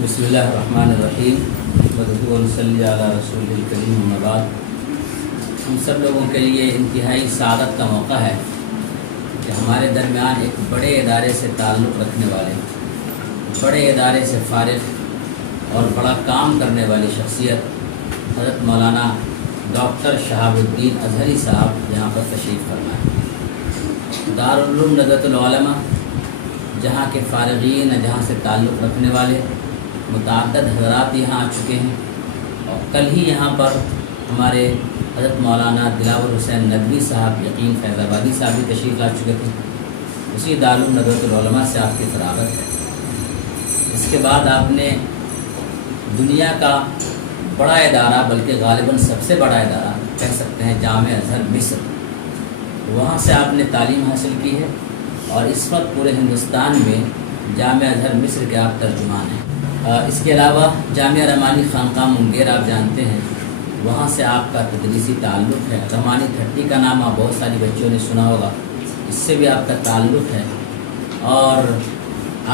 بسم اللہ الرحمن الرحیم محمد صلی علی رسول الکریم اما بعد۔ ہم سب لوگوں کے لیے انتہائی سعادت کا موقع ہے کہ ہمارے درمیان ایک بڑے ادارے سے تعلق رکھنے والے، بڑے ادارے سے فارغ اور بڑا کام کرنے والی شخصیت حضرت مولانا ڈاکٹر شہاب الدین اظہری صاحب یہاں پر تشریف فرمائے۔ دارالعلوم ندوۃ العلماء جہاں کے فارغین، جہاں سے تعلق رکھنے والے متعدد حضرات یہاں آ چکے ہیں، اور کل ہی یہاں پر ہمارے حضرت مولانا دلاور حسین ندوی صاحب یقین فیض آبادی صاحب بھی تشریف لا چکے تھے۔ اسی دارالعلوم ندوۃ العلماء سے آپ کی فراغت ہے۔ اس کے بعد آپ نے دنیا کا بڑا ادارہ، بلکہ غالباً سب سے بڑا ادارہ کہہ سکتے ہیں، جامعہ ازہر مصر، وہاں سے آپ نے تعلیم حاصل کی ہے، اور اس وقت پورے ہندوستان میں جامعہ ازہر مصر کے آپ ترجمان ہیں۔ اس کے علاوہ جامعہ رحمانی خانقاہ منگیر آپ جانتے ہیں، وہاں سے آپ کا تدریسی تعلق ہے۔ رحمانی تھٹی کا نام آپ بہت ساری بچوں نے سنا ہوگا، اس سے بھی آپ کا تعلق ہے، اور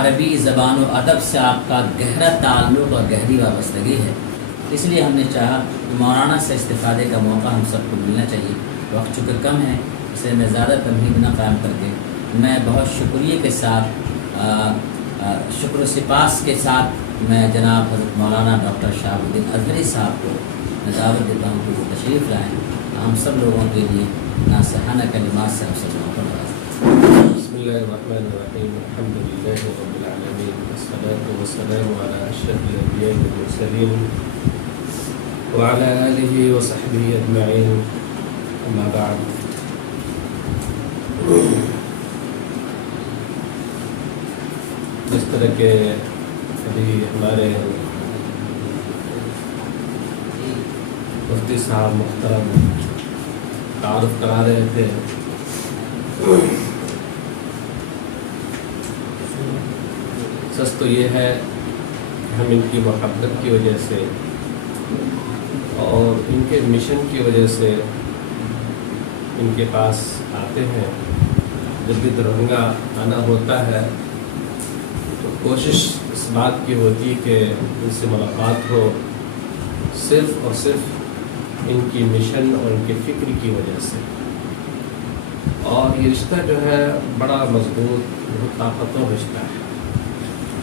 عربی زبان و ادب سے آپ کا گہرا تعلق اور گہری وابستگی ہے۔ اس لیے ہم نے چاہا کہ مولانا سے استفادے کا موقع ہم سب کو ملنا چاہیے۔ وقت چونکہ کم ہے، اسے میں زیادہ تمہید نہ قائم کر کے میں بہت شکریہ کے ساتھ، شکر و سپاس کے ساتھ میں جناب حضرت مولانا ڈاکٹر شہاب الدین اظہری صاحب کو میں دعوت دیتا ہوں کہ وہ تشریف لائیں، ہم سب لوگوں کے لیے ناصحانہ کلمات سے ہم سب لوگوں کو نوازیں۔ بسم اللہ الرحمن الرحیم، الحمد للہ رب العالمین، والصلاة والسلام علی اشرف الانبیاء والمرسلین وعلی آلہ وصحبہ اجمعین، اما بعد۔ جس طرح کے ابھی ہمارے مفتی صاحب محترم تعارف کرا رہے تھے، سچ تو یہ ہے کہ ہم ان کی محبت کی وجہ سے اور ان کے مشن کی وجہ سے ان کے پاس آتے ہیں۔ جب بھی دربھنگہ آنا ہوتا ہے تو کوشش اس بات کی ہوتی ہے کہ ان سے ملاقات ہو، صرف اور صرف ان کی مشن اور ان کی فکر کی وجہ سے۔ اور یہ رشتہ جو ہے بڑا مضبوط، بہت طاقتور رشتہ ہے۔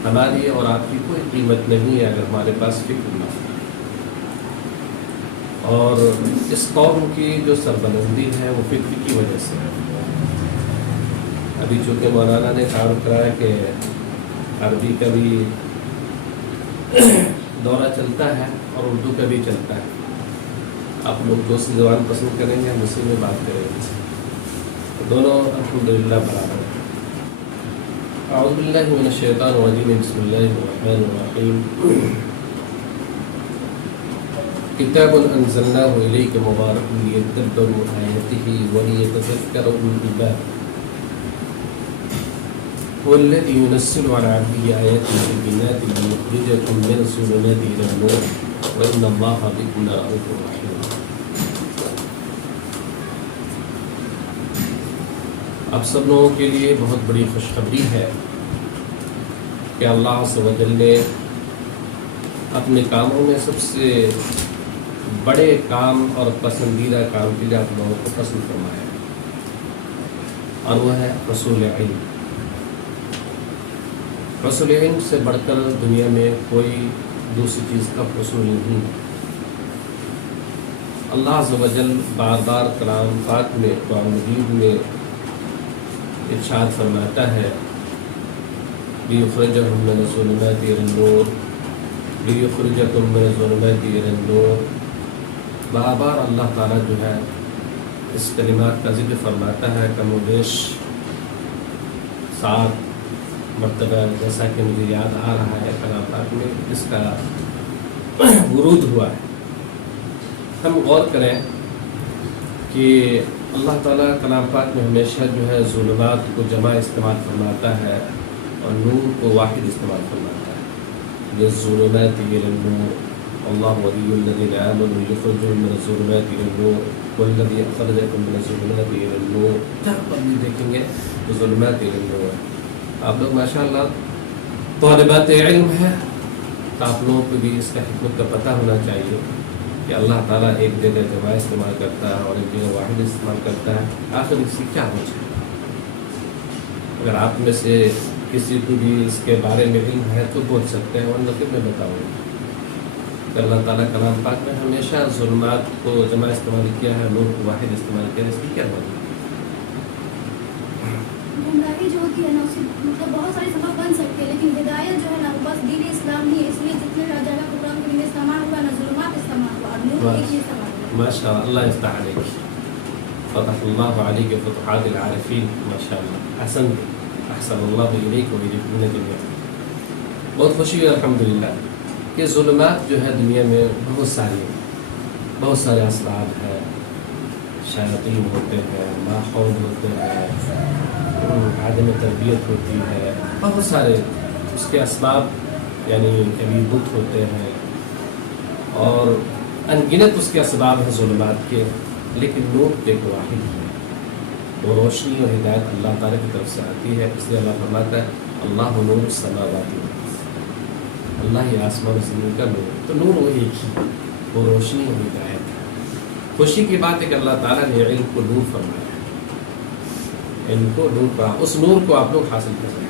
ہماری اور آپ کی کوئی قیمت نہیں ہے اگر ہمارے پاس فکر نہ ہو، اور اس قوم کی جو سربلندی ہے وہ فکر کی وجہ سے ہے۔ ابھی چونکہ مولانا نے کام کرایا کہ عربی کا بھی دورہ چلتا ہے اور اردو کا بھی چلتا ہے، آپ لوگ جو سی زبان پسند کریں گے ہم اسی میں بات کریں گے، دونوں الحمدللہ برابر ہیں۔ اعوذ باللہ من الشیطان الرجیم، بسم اللہ الرحمن الرحیم۔ کتاب انزلناہ الیک مبارک لیدبروا آیاتہ ولیتذکر اولو الالباب، هو الذي ينزل على عبده آيات بينات ليخرجكم من الظلمات إلى النور وإن الله بكم لرؤوف رحيم۔ اب سب لوگوں کے لیے بہت بڑی خوشخبری ہے کہ اللہ عز و جل نے اپنے کاموں میں سب سے بڑے کام اور پسندیدہ کام کے لیے آپ لوگوں کو پسند فرمایا، اور وہ ہے حصول علم۔ حصول علم سے بڑھ کر دنیا میں کوئی دوسری چیز کا حصول نہیں۔ اللہ عز و جل بار بار کلام پاک میں، قرآن مجید میں ارشاد فرماتا ہے، لِيُخْرِجَهُم مِّنَ الظُّلُمَاتِ إِلَى النُّورِ لِيُخْرِجَكُم مِّنَ الظُّلُمَاتِ إِلَى النُّورِ۔ بار بار اللہ تعالیٰ جو ہے اس کلمات کا ذکر فرماتا ہے، کم و بیش 7 مرتبہ، جیسا کہ مجھے یاد آ رہا ہے کلام پاک میں اس کا ورود ہوا ہے۔ ہم غور کریں کہ اللہ تعالیٰ کلام پاک میں ہمیشہ جو ہے ظلمات کو جمع استعمال فرماتا ہے اور نور کو واحد استعمال فرماتا ہے۔ لِلظُّلُمَاتِ إِلَى النُّورِ اللَّهُ وَلِيُّ الَّذِينَ آمَنُوا يُخْرِجُهُم مِّنَ الظُّلُمَاتِ إِلَى النُّورِ وَالَّذِي أَخْرَجَكُم مِّنَ الظُّلُمَاتِ إِلَى النُّورِ۔ جہاں پر بھی دیکھیں گے تو ظلمات إلى النور۔ آپ لوگ ماشاءاللہ طالبات علم ہیں، تو آپ لوگوں کو بھی اس کا حکمت کا پتہ ہونا چاہیے کہ اللہ تعالیٰ ایک جگہ جمع استعمال کرتا ہے اور ایک جگہ واحد استعمال کرتا ہے. آخر اس کی کیا ہو جائے؟ اگر آپ میں سے کسی کو بھی اس کے بارے میں علم ہے تو بول سکتے ہیں، ورنہ پھر میں بتاؤں گا. اللہ تعالیٰ کلام پاک میں ہمیشہ ظلمات کو جمع استعمال کیا ہے، نور کو واحد استعمال کیا ہے. اس کی کیا وجہ؟ گمراہی جو ہوتی ہے نا، اس کی مطلب بہت سارے سبب بن سکتے ہیں، لیکن ہدایت جو ہے نا وہ بس دین اسلام ہی ہے. اس لیے جتنے جگہ قرآن کریم میں استعمال ہوا نا، ظلمات استعمال ہوا اور نور ایک ہی استعمال ہوا. ماشاء اللہ یفتح علیک، فتح اللہ علیک فتحات العارفین. ماشاء اللہ، احسن اللہ الیک و الیکم جميعا. بہت خوشی ہے الحمدللہ کہ ظلمات جو ہے دنیا میں بہت سارے اسباب ہیں. شیاطین ہوتے ہیں، ماحول ہوتے ہیں، عدم تربیت ہوتی ہے، بہت سارے اس کے اسباب، یعنی کبھی بت ہوتے ہیں اور ان گنت اس کے اسباب ہیں ظلمات کے. لیکن نور ایک واحد ہے، وہ روشنی اور ہدایت اللہ تعالیٰ کی طرف سے آتی ہے. اس لیے اللہ فرماتا ہے اللہ نور السماوات والارض، اللہ ہی آسمان و زمین کا نور. تو نور وہ ایک ہی، وہ روشنی اور ہدایت ہے. خوشی کی بات ہے کہ اللہ تعالیٰ نے علم کو نور فرمایا ہے، علم کو نور پر اس نور کو آپ لوگ حاصل کر سکتے ہیں.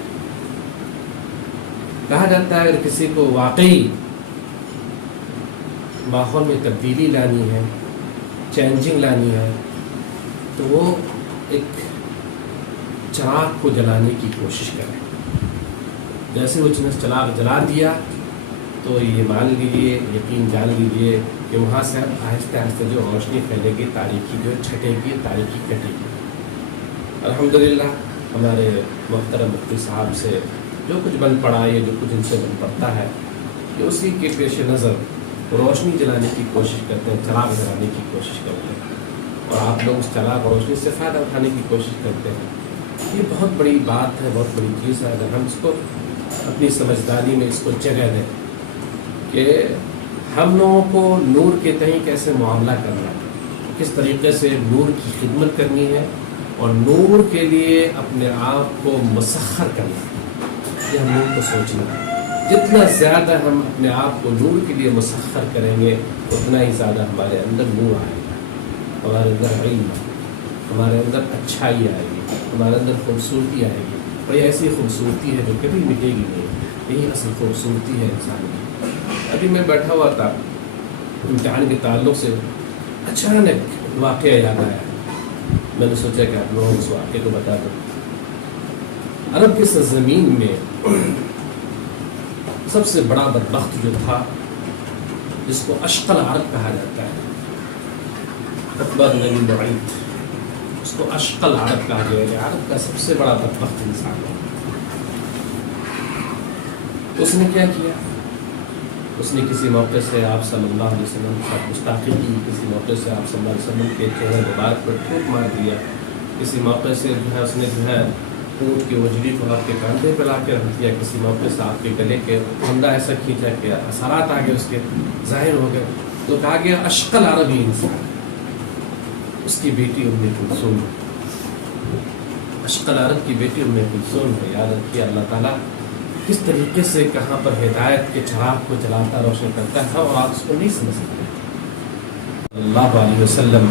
کہا جاتا ہے اگر کسی کو واقعی ماحول میں تبدیلی لانی ہے، چینجنگ لانی ہے، تو وہ ایک چراغ کو جلانے کی کوشش کرے. جیسے وہ چراغ جلا دیا تو یہ مان لیجیے، یقین جان لیجیے کہ وہاں سے آہستہ آہستہ جو روشنی پھیلے گی، تاریکی جو چھٹے گی، تاریکی کٹے گی. الحمدللہ ہمارے محترم مفتی صاحب سے جو کچھ بن پڑا، یہ جو کچھ ان سے بن پڑتا ہے، کہ اسی کے پیش نظر روشنی جلانے کی کوشش کرتے ہیں، چراغ جلانے کی کوشش کرتے ہیں، اور آپ لوگ اس چراغ روشنی سے فائدہ اٹھانے کی کوشش کرتے ہیں. یہ بہت بڑی بات ہے، بہت بڑی چیز ہے. اگر ہم اس کو اپنی سمجھداری میں اس کو جگہ دیں کہ ہم لوگوں کو نور کے تئیں کیسے معاملہ کرنا ہے، کس طریقے سے نور کی خدمت کرنی ہے اور نور کے لیے اپنے آپ کو مسخر کرنا ہے، یہ ہم لوگوں کو سوچنا ہے. جتنا زیادہ ہم اپنے آپ کو نور کے لیے مسخر کریں گے، اتنا ہی زیادہ ہمارے اندر نور آئے گا، ہمارے اندر علم، ہمارے اندر اچھائی آئے گی، ہمارے اندر خوبصورتی آئے گی. اور یہ ایسی خوبصورتی ہے جو کبھی مٹے گی نہیں. یہی اصل خوبصورتی ہے انسان کی. ابھی میں بیٹھا ہوا تھا، امتحان کے تعلق سے اچانک واقعہ یاد آیا. میں نے سوچا کہ آپ لوگوں اس واقعے کو بتا دوں. عرب کی سرزمین میں سب سے بڑا بدبخت جو تھا، جس کو اشقل عرب کہا جاتا ہے، عتبہ بن ابی معیط، اس کو اشقل عرب کہا گیا ہے. عرب کا سب سے بڑا بدبخت انسان ہے. اس نے کیا کیا؟ اس نے کسی موقع سے آپ صلی اللہ علیہ وسلم کے ساتھ گستاخی کی، کسی موقع سے آپ صلی اللہ علیہ وسلم کے چہرے مبارک پر ٹھوک مار دیا، کسی موقع سے جو ہے اس نے جو ہے اونٹ کی وجڑی کو آپ کے کاندھے پہ لا کے رکھ دیا، کسی موقع سے آپ کے گلے کے پھندا ایسا کھینچا کہ اثرات آ گئے، اس کے ظاہر ہو گئے. تو کہا گیا اشقل عربی انسان. اس کی بیٹی ام کلثوم، اشقل عرب کی بیٹی ام کلثوم ہے. یاد رکھیے اللہ تعالیٰ کس طریقے سے کہاں پر ہدایت کے چراغ کو جلاتا روشن کرتا ہے، اور آپ اس کو نہیں سمجھ سکتے. اللہ علیہ وسلم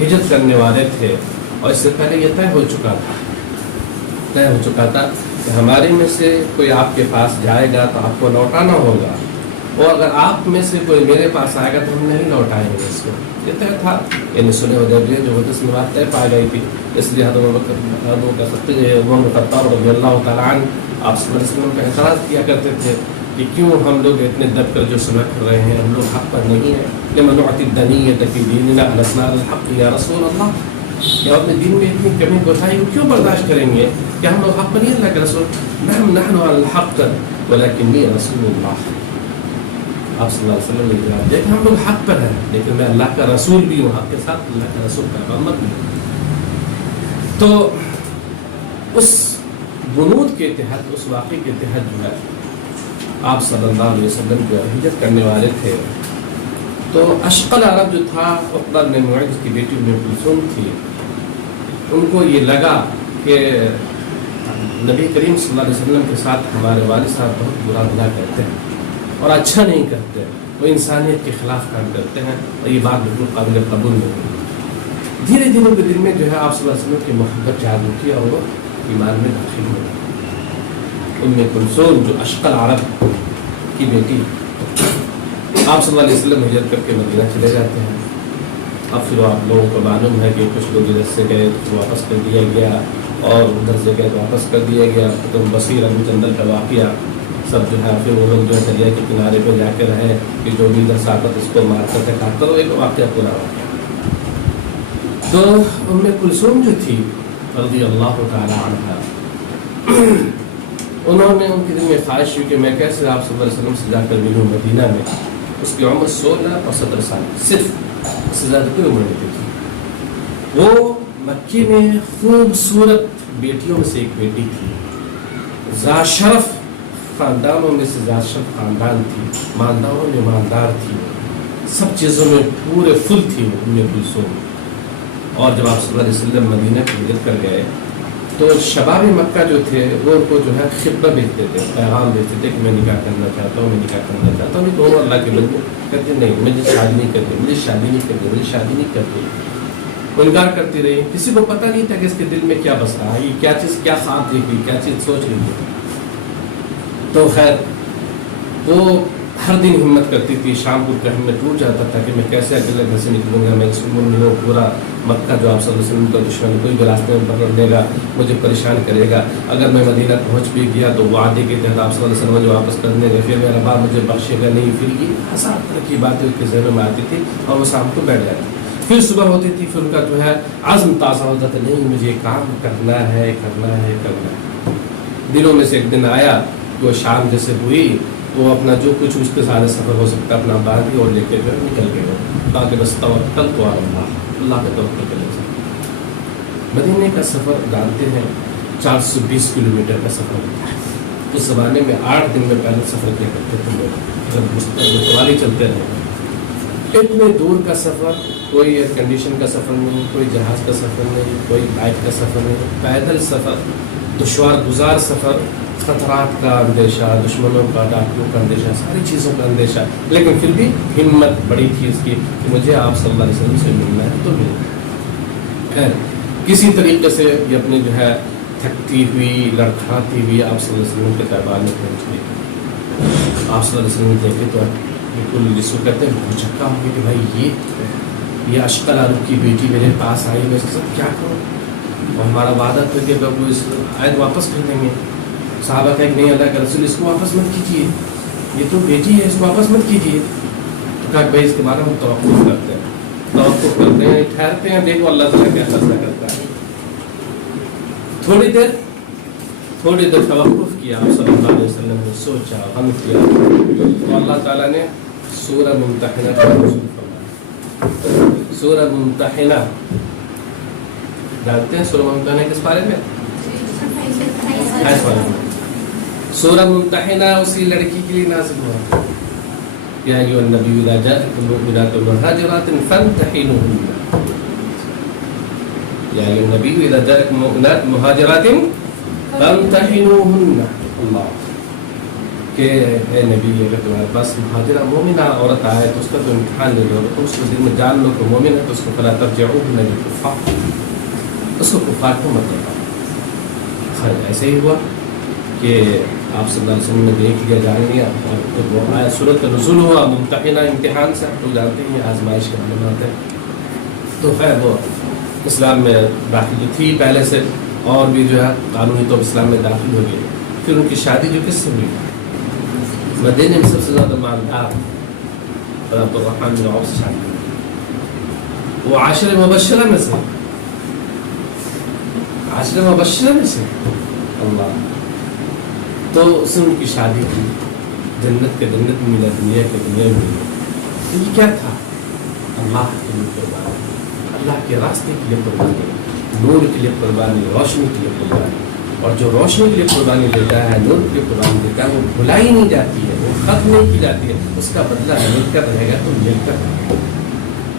ہجرت کرنے والے تھے، اور اس سے پہلے یہ طے ہو چکا تھا کہ ہمارے میں سے کوئی آپ کے پاس جائے گا تو آپ کو لوٹانا ہوگا، اور اگر آپ میں سے کوئی میرے پاس آئے گا تو ہم نہیں لوٹائیں گے اس کو. یہ طے تھا. یعنی صلح حدیبیہ جو حدیث میں بات طے پا گئی تھی. اس لیے حضرت عمر خطاب رضی اللہ تعالیٰ عنہ آپ صلی اللہ علیہ وسلم کا اعتراض کیا کرتے تھے کہ کیوں ہم لوگ اتنے دب کر جو صلح کر رہے ہیں، ہم لوگ حق پر نہیں ہیں. لمن نعطی الدنیۃ فی دیننا لسنا الحق یا رسول اللہ، کہ اپنے دین میں اتنی کمی کوتاہی کو کیوں برداشت کریں گے کہ ہم لوگ حق پر نہیں. اللہ کے رسول نحن علی الحق ولکنی رسول اللہ. آپ صلی اللہ علیہ وسلم نے جواب دیا کہ ہم لوگ حق پر ہیں، لیکن میں اللہ کا رسول بھی ہوں، حق کے ساتھ اللہ کا رسول کا محمد بھی ہوں. تو اس بنود کے تحت، اس واقعے کے تحت جو ہے آپ صلی اللہ علیہ وسلم جو ہجرت کرنے والے تھے، تو اشقل عرب جو تھا، عقبہ بن معیط کی بیٹی ام کلثوم تھی. ان کو یہ لگا کہ نبی کریم صلی اللہ علیہ وسلم کے ساتھ ہمارے والد صاحب بہت برا بھلا کرتے ہیں، اور اچھا نہیں کرتے، وہ انسانیت کے خلاف کام کرتے ہیں، اور یہ بات بالکل قابل قبول نہیں۔ دھیرے دھیرے کے دل میں جو ہے آپ صلی اللہ علیہ وسلم کی محبت جاگ اٹھی اور وہ ایمان میں داخل ہو گئی۔ ام کلثوم جو اشقل عرب کی بیٹی، آپ صلی اللہ علیہ وسلم ہجرت کر کے مدینہ چلے جاتے ہیں۔ اب پھر آپ لوگوں کو معلوم ہے کہ کچھ لوگ ادھر سے گئے تو واپس کر دیا گیا، اور ادھر سے گئے تو واپس کر دیا گیا۔ تو بصیر ابو جندل کا واقعہ سب جو ہے، پھر وہ لوگ جو ہے دریا کے کنارے پہ جا کے رہے کہ جو بھی ادھر سے آتا اس کو مارتا تھا، کاٹتا، ایک واقعہ پورا واقعہ۔ تو ام کلثوم جو تھی رضی اللہ تعالی عنہا، انہوں نے ان کے دل میں خواہش ہوئی کہ میں کیسے آپ صلی اللہ علیہ وسلم سے جا کر ملوں مدینہ میں۔ اس کی عمر 16 اور 17 سال، صرف اس سے زیادہ کوئی عمر نہیں تھی۔ وہ مکے میں خوبصورت بیٹیوں میں سے ایک بیٹی تھی، ذا شرف خاندانوں میں سے ذا شرف خاندان تھی، مالداروں میں مالدار تھی، سب چیزوں میں پورے فل تھی وہ ام کلثوم۔ اور جب آپ صلی اللہ علیہ وسلم مدینہ کی ہجرت کر گئے تو شباب مکہ جو تھے وہ ان کو جو ہے خطبہ بھیجتے تھے، پیغام بھیجتے تھے کہ میں نکاح کرنا چاہتا ہوں، میں نکاح کرنا چاہتا ہوں۔ تو اللہ کے بندے کہتے نہیں، مجھے شادی نہیں کرتے، مجھے شادی نہیں کرتے، مجھے شادی نہیں کرتے۔ وہ انکار کرتی رہی، کسی کو پتہ نہیں تھا کہ اس کے دل میں کیا بس رہا ہے، یہ کیا چیز، کیا خواب دیکھ رہی، کیا چیز سوچ رہی ہے۔ تو خیر وہ ہر دن ہمت کرتی تھی، شام کو کا ہمت ٹوٹ جاتا تھا کہ میں کیسے اکیلے گھر سے نکلوں گا، میں لوگ پورا مکہ جو آپ صلی اللہ علیہ وسلم کا دشمن کوئی بھی راستے میں پکڑ لے گا، مجھے پریشان کرے گا۔ اگر میں مدینہ پہنچ بھی گیا تو وعدے کے تحت آپ صلی اللہ علیہ وسلم مجھے واپس کرنے گا، پھر میرا باپ مجھے بخشے گا نہیں، پھر یہ ہزار طرح کی باتیں اس کے ذہن میں آتی تھی، اور وہ شام کو بیٹھ جاتی۔ پھر صبح ہوتی تھی، پھر ان کا جو ہے عزم تازہ ہوتا تھا، نہیں مجھے کام کرنا ہے کرنا ہے کرنا ہے۔ دنوں میں سے ایک دن آیا کہ وہ شام جیسے ہوئی، وہ اپنا جو کچھ اس کے سارے سفر ہو سکتا ہے اپنا باغی اور لے کے جو نکل گئے، تاکہ بس توکل تو اللہ کا توکل کرے۔ مدینے کا سفر جانتے ہیں 420 کلومیٹر کا سفر ہوتا ہے۔ اس زمانے میں 8 دن میں پہلے سفر کیا کرتے تھے لوگ، جب مستقبل چلتے رہے۔ اتنے دور کا سفر، کوئی ایئر کنڈیشن کا سفر نہیں، کوئی جہاز کا سفر نہیں، کوئی بائک کا سفر نہیں، پیدل سفر، دشوار گزار سفر، خطرات کا اندیشہ، دشمنوں کا، ڈاکیوں کا اندیشہ، ساری چیزوں کا اندیشہ، لیکن پھر بھی ہمت بڑی تھی اس کی کہ مجھے آپ صلی اللہ علیہ وسلم سے ملنا ہے تو ملنا۔ خیر کسی طریقے سے یہ اپنی جو ہے تھکتی ہوئی، لڑکھڑاتی ہوئی آپ صلی اللہ علیہ وسلم کے دربار میں پہنچ گئی۔ آپ صلی اللہ علیہ وسلم دیکھے تو بالکل جس کو کہتے ہیں بھوچکا ہو گیا کہ بھائی یہ اشقل عرب کی بیٹی میرے پاس آئی، میں سب کیا کروں، اور ہمارا وعدہ تھا کہ اب اس عائد واپس کر دیں گے۔ صحابہ کہا کہ نہیں اللہ کے رسول اس کو واپس مت کیجیے، یہ تو بیٹی ہے، اس کو واپس مت کیجیے۔ تو کہا کہ بھائی اس کے بارے میں ہم توقف کرتے ہیں، توقف کرتے ہیں، ٹھہرتے ہیں، دیکھو اللہ تعالیٰ کیا فیصلہ کرتا ہے۔ تھوڑی دیر توقف کیا آپ صلی اللہ علیہ وسلم نے، سوچا، غم کیا، تو اللہ تعالیٰ نے سورہ ممتحنہ کا نزول فرمایا۔ سورہ ممتحنہ جانتے ہیں سورہ ممتحنہ کس بارے میں؟ سورہ ممتحنہ اسی لڑکی کے لیے نازل ہوا، یا ایھا النبی اذا جاءکم المؤمنات مہاجرات فامتحنوہن، یا ایھا النبی اذا جاءکم المؤمنات مہاجرات فامتحنوہن، اللہ کہ اے نبی اگر تمہارے پاس مہاجرہ مومنہ عورت آئے تو اس کا تو امتحان لے لو، اس کو دل میں جان لو کہ مومن ہے تو اس کو فلا ترجعوہن للکفار، اس کو کفار کو مت لگاؤ۔ خیر ایسے ہی ہوا کہ آپ صلی اللہ علیہ وسلم نے دیکھ لیا، جان لیا، اور جب وہ آیا سورۃ کا نزول ہوا، ممتحنہ امتحان سے تو جانتے ہیں آزمائش کے معنی آتے ہیں۔ تو خیر وہ اسلام میں داخل تھی پہلے سے، اور بھی جو ہے قانونی تو اسلام میں داخل ہو گئی۔ پھر ان کی شادی جو کس سے ہوئی، مدینے میں سب سے زیادہ مالدار عبد الرحمن بن عوف سے شادی ہوئی، وہ عاشر مبشرہ میں سے، عاشر مبشرہ میں سے اللہ، تو اس سے ان کی شادی کی، جنت کے جنت میں ملا، دنیا کے دنیا میں ملا۔ تو یہ کیا تھا؟ اللہ کے لیے قربانی، اللہ کے راستے کے لیے قربانی، نور کے لیے قربانی، روشنی کے لیے قربانی۔ اور جو روشنی کے لیے قربانی دیتا ہے، نور کے لیے قربانی دیتا ہے، وہ بھلائی نہیں جاتی ہے، وہ ختم نہیں کی جاتی ہے، اس کا بدلہ مل کر رہے گا تو مل کر رہے گا۔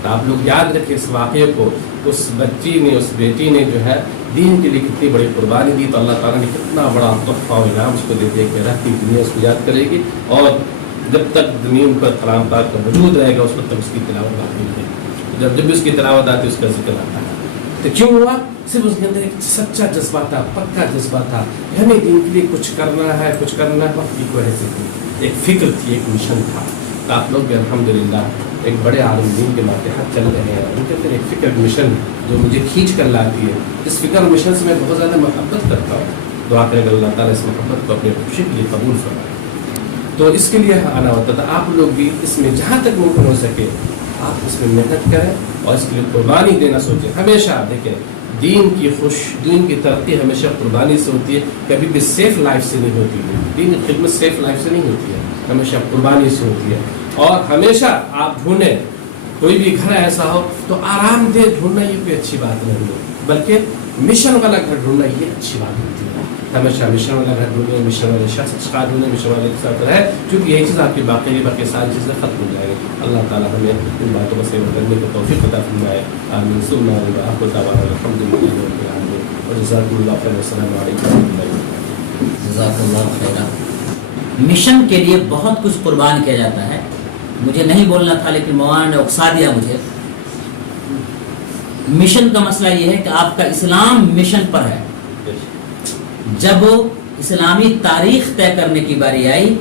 تو آپ لوگ یاد رکھیں اس واقعے کو، اس بچی نے، اس بیٹی نے جو ہے دین کے لیے کتنی بڑی قربانی دی، تو اللہ تعالیٰ نے کتنا بڑا تحفہ و انعام اس کو دے دے کے رہتی دنیا اس کو یاد کرے گی، اور جب تک زمین پر کلام پاک کا وجود رہے گا اس وقت تک اس کی تلاوت باقی رہے گی. جب بھی اس کی تلاوت آتی ہے اس کا ذکر آتا ہے. تو کیوں ہوا؟ صرف اس کے اندر ایک سچا جذبہ تھا, پکا جذبہ تھا, ہمیں دین کے لیے کچھ کرنا ہے, کچھ کرنا ہے. وقت کی کوئی حیثیت نہیں, ایک فکر تھی, ایک مشن تھا. تو آپ لوگ بھی الحمدللہ ایک بڑے عالم دین کے ماتحت چل رہے ہیں. ان کے اندر ایک فکر مشن جو مجھے کھینچ کر لاتی ہے. اس فکر اور مشن سے میں بہت زیادہ محبت کرتا ہوں. دعا کریں کہ اللہ تعالیٰ اس محبت کو اپنے خوشی کے لیے قبول فرمائے. تو اس کے لیے آنا ہوتا تھا. آپ لوگ بھی اس میں جہاں تک ممکن ہو سکے آپ اس میں محنت کریں اور اس کے لیے قربانی دینا سوچیں. ہمیشہ دیکھیں دین کی ترقی ہمیشہ قربانی سے ہوتی ہے. کبھی بھی سیف لائف سے نہیں ہوتی ہے. دین کی خدمت سیف لائف سے نہیں ہوتی ہے, ہمیشہ قربانی سے ہوتی ہے. اور ہمیشہ آپ ڈھونڈیں, کوئی بھی گھر ایسا ہو تو آرام دہ ڈھونڈنا یہ کوئی اچھی بات نہیں ہے, بلکہ مشن والا گھر ڈھونڈنا یہ اچھی بات ہوتی ہے. ہمیشہ مشن والا گھر ڈھونڈیں, مشن والے شخص کا ڈھونڈیں, مشن والے کے ساتھ رہے, کیونکہ یہی چیز آپ کی باقی ساری چیزیں ختم ہو جائیں گی. اللہ تعالیٰ ہمیں ان باتوں کو سیوا کرنے کی توفیق عطا فرمائے. آمین ثم آمین. آپ کو دعوانا الحمدللہ رب العالمین. وجزاکم اللہ خیر. السلام علیکم ورحمۃ اللہ وبرکاتہ. جزاک اللہ خیرہ. مشن کے لیے بہت کچھ قربان کیا جاتا ہے. مجھے نہیں بولنا تھا لیکن مولانا نے اکسا دیا مجھے. مشن کا مسئلہ یہ ہے کہ آپ کا اسلام مشن پر ہے. جب اسلامی تاریخ طے کرنے کی باری آئی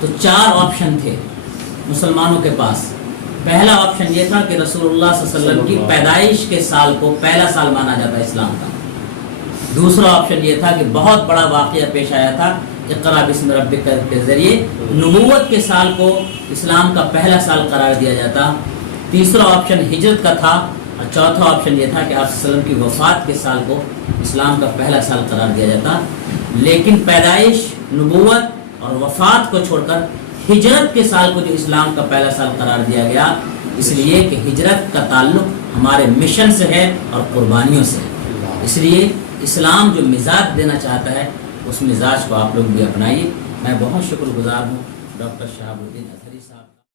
تو 4 آپشن تھے مسلمانوں کے پاس. پہلا آپشن یہ تھا کہ رسول اللہ صلی اللہ علیہ وسلم کی پیدائش کے سال کو پہلا سال مانا جاتا ہے اسلام کا. دوسرا آپشن یہ تھا کہ بہت بڑا واقعہ پیش آیا تھا اقرا بسم ربک کے ذریعے نبوت کے سال کو اسلام کا پہلا سال قرار دیا جاتا. تیسرا آپشن ہجرت کا تھا اور چوتھا آپشن یہ تھا کہ آپ صلی اللہ علیہ وسلم کی وفات کے سال کو اسلام کا پہلا سال قرار دیا جاتا. لیکن پیدائش, نبوت اور وفات کو چھوڑ کر ہجرت کے سال کو جو اسلام کا پہلا سال قرار دیا گیا, اس لیے کہ ہجرت کا تعلق ہمارے مشن سے ہے اور قربانیوں سے. اس لیے اسلام جو مزاج دینا چاہتا ہے اس مزاج کو آپ لوگ بھی اپنائیے. میں بہت شکر گزار ہوں ڈاکٹر شہاب الدین اظہری صاحب.